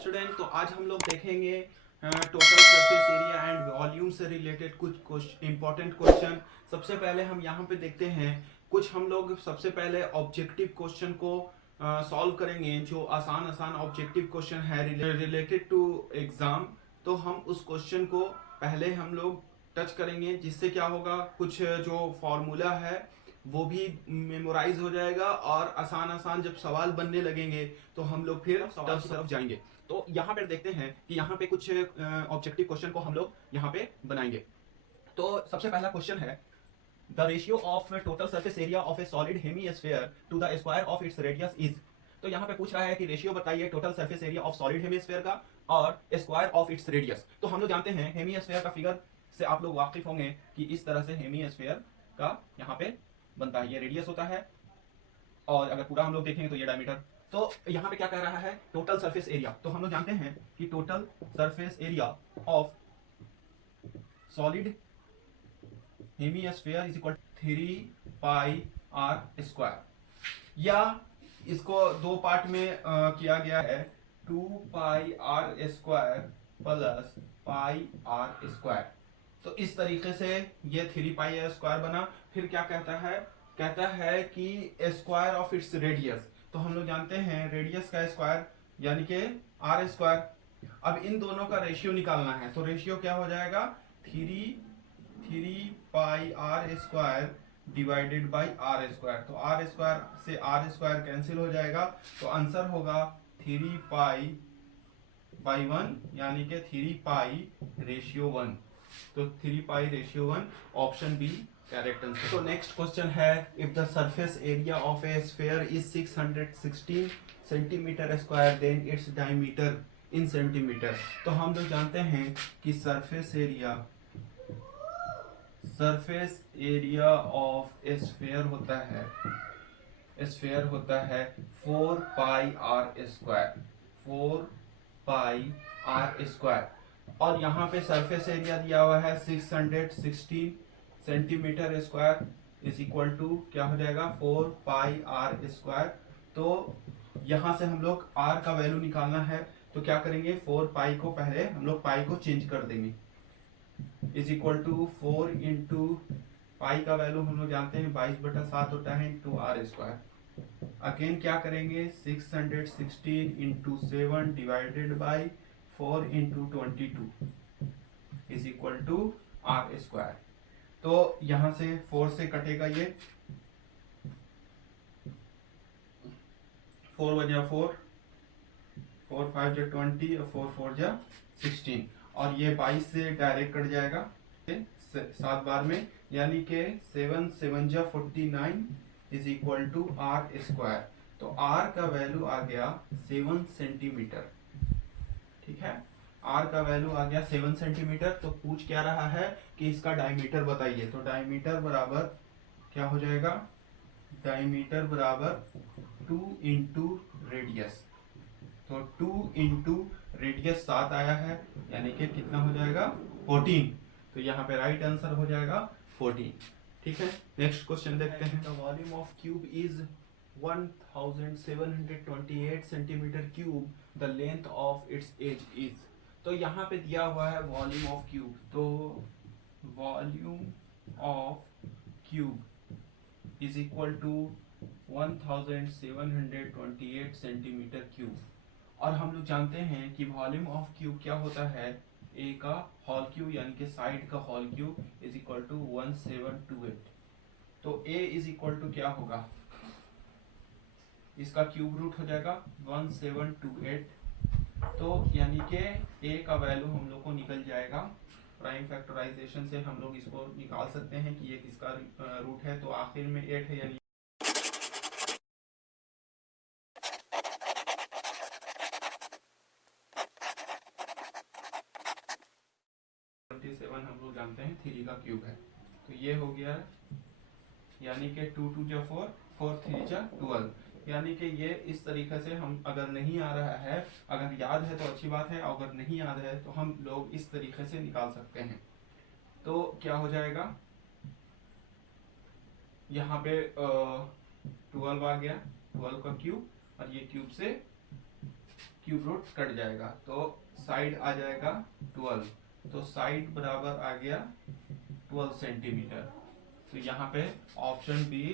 Student, तो आज हम लोग देखेंगे total surface area and volume से रिलेटेड कुछ इंपॉर्टेंट क्वेश्चन। सबसे पहले हम यहाँ पे देखते हैं कुछ हम लोग सबसे पहले ऑब्जेक्टिव क्वेश्चन को सॉल्व करेंगे। जो आसान आसान ऑब्जेक्टिव क्वेश्चन है रिलेटेड टू एग्जाम, तो हम उस क्वेश्चन को पहले हम लोग टच करेंगे, जिससे क्या होगा, कुछ जो फॉर्मूला है वो भी मेमोराइज हो जाएगा और आसान आसान जब सवाल बनने लगेंगे तो हम लोग फिर सवाल की तरफ जाएंगे। तो यहाँ पर देखते हैं कि यहाँ पे कुछ ऑब्जेक्टिव क्वेश्चन को हम लोग यहाँ पे बनाएंगे। तो सबसे पहला क्वेश्चन है, the ratio of total surface area of a solid hemisphere to the square of its radius is. तो यहाँ पे पूछ रहा है कि रेशियो बताइए total surface area of solid hemisphere का और स्क्वायर ऑफ इट्स रेडियस। तो हम लोग जानते हैं हेमीस्फीयर का फिगर से आप लोग वाकिफ होंगे कि इस तरह से हेमीस्फीयर का यहाँ पे बनता है, ये रेडियस होता है और अगर पूरा हम लोग देखेंगे तो ये डायमीटर। तो यहाँ पे क्या कह रहा है, टोटल सरफेस एरिया। तो हम लोग जानते हैं कि total surface area of solid hemisphere is equal 3πr², या इसको दो पार्ट में किया गया है, 2πr² प्लस πr²। तो इस तरीके से ये 3πr² बना। फिर क्या कहता है कि स्क्वायर ऑफ इट्स रेडियस। तो हम लोग जानते हैं रेडियस का स्क्वायर यानी कि r²। अब इन दोनों का रेशियो निकालना है, तो रेशियो क्या हो जाएगा, 3πr² डिवाइडेड बाई r²। तो r² से r² कैंसिल हो जाएगा, तो आंसर होगा 3π/1 यानी कि 3π/1। तो 3π/1 ऑप्शन बी करेक्ट आंसर। तो नेक्स्ट क्वेश्चन है, if the surface area of a sphere is 616 centimetre square then its diameter in centimetre. तो हम लोग जानते हैं कि surface area of a sphere होता है 4πr²। और यहाँ पे सरफेस एरिया दिया हुआ है 616 centimetre square is equal to क्या हो जाएगा, 4πr²। तो यहाँ से हम लोग r का वैल्यू निकालना है, तो क्या करेंगे, 4π को पहले हम लोग पाई को चेंज कर देंगे, is equal to 4 into pi का वैल्यू हम लोग जानते हैं 22/7 होता है, इंटू r²। अगेन क्या करेंगे, 616 into 7 divided by 4 into 22 is equal to r²। तो यहां से 4 से कटेगा ये, 4 वजह 4, 4 5 जा 20 और 4 4 जा 16, और ये 22 से डायरेक्ट कट जाएगा 7 बार में, यानी कि 7 7 जा 49 इज इक्वल टू r²। तो r का वैल्यू आ गया 7 सेंटीमीटर। ठीक है, r का वैल्यू आ गया 7 सेंटीमीटर। तो पूछ क्या रहा है कि इसका डायमीटर बताइए। तो डायमीटर बराबर क्या हो जाएगा, डायमीटर बराबर 2 इंटू रेडियस। तो 2 इंटू रेडियस 7 आया है, यानी कि कितना हो जाएगा, 14। तो यहाँ पे राइट आंसर हो जाएगा 14। ठीक है, नेक्स्ट क्वेश्चन देखते हैं। The volume of cube is 1728 centimetre cube, the length of its edge is. तो यहाँ पे दिया हुआ है वॉल्यूम ऑफ क्यूब। तो volume of cube is equal to 1728 centimetre cube. और हम लोग जानते हैं कि वॉल्यूम ऑफ क्यूब क्या होता है, ए का होल क्यूब यानी कि साइड का whole cube is equal to 1728। तो ए इज इक्वल टू क्या होगा, इसका क्यूब रूट हो जाएगा 1728। तो यानी कि ए का वैल्यू हम लोग को निकल जाएगा, प्राइम फैक्टराइजेशन से हम लोग इसको निकाल सकते हैं कि ये किसका रूट है। तो आखिर में 8 है, यानी हम लोग जानते हैं 3 का क्यूब है। तो ये हो गया, यानी कि 2 2 जा 4, 4 3 जा 12। यानी कि ये इस तरीके से हम, अगर नहीं आ रहा है, अगर याद है तो अच्छी बात है, अगर नहीं याद है तो हम लोग इस तरीके से निकाल सकते हैं। तो क्या हो जाएगा, यहाँ पे 12 आ गया, 12 का क्यूब, और ये क्यूब से क्यूब रूट कट जाएगा, तो साइड आ जाएगा 12, तो साइड बराबर आ गया 12 सेंटीमीटर। तो यहाँ पे ऑप्शन बी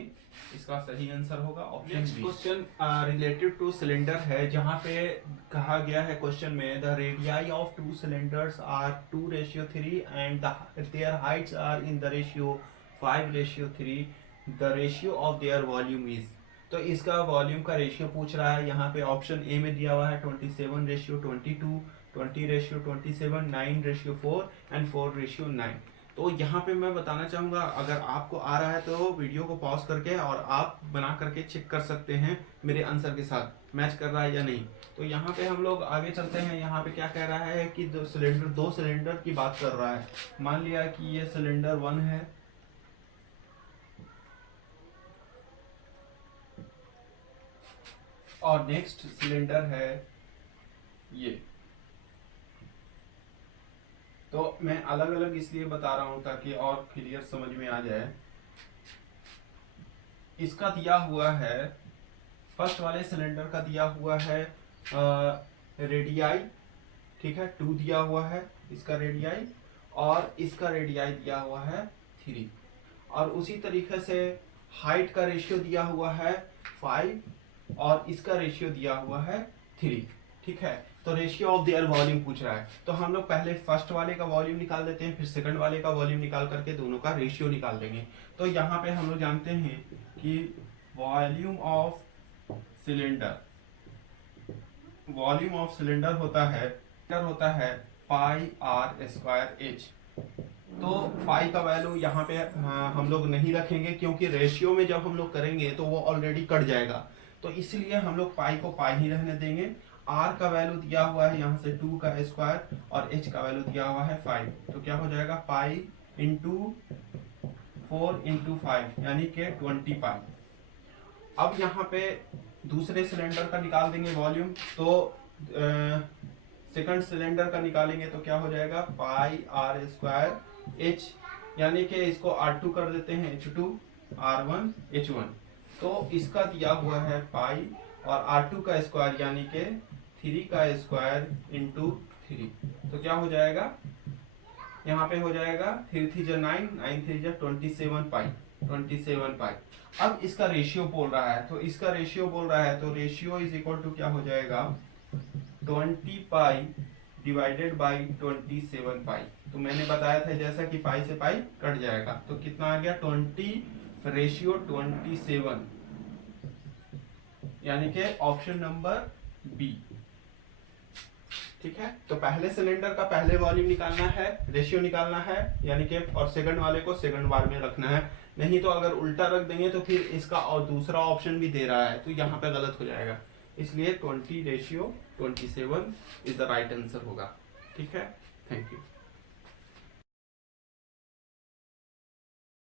इसका सही आंसर होगा, option B. Question related to cylinder है, जहाँ पे कहा गया है क्वेश्चन में the radii of two cylinders are 2:3 and their heights are in the ratio 5:3, the ratio of their volume is. तो इसका वॉल्यूम का रेशियो पूछ रहा है। यहाँ पे ऑप्शन ए में दिया हुआ है 27:22, 20:27, 9:4 एंड 4:9। तो यहाँ पे मैं बताना चाहूँगा, अगर आपको आ रहा है तो वीडियो को पॉज करके और आप बना करके चेक कर सकते हैं मेरे आंसर के साथ मैच कर रहा है या नहीं। तो यहाँ पे हम लोग आगे चलते हैं। यहाँ पे क्या कह रहा है कि दो सिलेंडर की बात कर रहा है। मान लिया कि ये सिलेंडर 1 है और नेक्स्ट सिलेंडर है ये। तो मैं अलग अलग इसलिए बता रहा हूं ताकि और क्लियर समझ में आ जाए। इसका दिया हुआ है, फर्स्ट वाले सिलेंडर का दिया हुआ है रेडियाई, ठीक है, 2 दिया हुआ है इसका रेडियाई, और इसका रेडियाई दिया हुआ है 3, और उसी तरीके से हाइट का रेशियो दिया हुआ है 5 और इसका रेशियो दिया हुआ है 3, ठीक है। तो रेशियो ऑफ देयर वॉल्यूम पूछ रहा है, तो हम लोग पहले फर्स्ट वाले का वॉल्यूम निकाल देते हैं, फिर सेकंड वाले का वॉल्यूम निकाल करके दोनों का रेशियो निकाल देंगे। तो यहाँ पे हम लोग जानते हैं कि वॉल्यूम ऑफ सिलेंडर होता है पाई आर स्क्वायर एच। तो पाई का वैल्यू यहाँ पे हम लोग नहीं रखेंगे, क्योंकि रेशियो में जब हम लोग करेंगे तो वो ऑलरेडी कट जाएगा, तो इसलिए हम लोग पाई को पाई ही रहने देंगे। आर का वैल्यू दिया हुआ है यहाँ से 2 का स्क्वायर और एच का वैल्यू दिया हुआ है 5, तो क्या हो जाएगा पाई इंटू 4 इंटू 5 यानी कि 20 पाई। अब यहाँ पे दूसरे सिलेंडर का निकाल देंगे वॉल्यूम, तो सेकंड सिलेंडर का निकालेंगे तो क्या हो जाएगा पाई आर स्क्वायर एच, यानी कि इसको R2 कर देते हैं H2 R1 H1। तो इसका दिया हुआ है पाई और R2 का स्क्वायर यानी कि 3 का स्क्वायर इंटू 3, तो क्या हो जाएगा यहाँ पे हो जाएगा 3 3 जा 9, 9 3 जा 27 पाई। अब इसका रेशियो बोल रहा है, तो रेशियो इज इक्वल टू क्या हो जाएगा 20 पाई डिवाइडेड बाई 27 पाई। तो मैंने बताया था जैसा कि पाई से पाई कट जाएगा, तो कितना आ गया 20 रेशियो 27, यानी कि ऑप्शन नंबर बी, ठीक है। तो पहले सिलेंडर का पहले वॉल्यूम निकालना है, रेशियो निकालना है, यानी कि और सेकंड वाले को सेकंड बार में रखना है। नहीं तो अगर उल्टा रख देंगे तो फिर इसका और दूसरा ऑप्शन भी दे रहा है, तो यहाँ पे गलत हो जाएगा। इसलिए 20 ratio 27 is the right answer होगा, ठीक है। Thank you.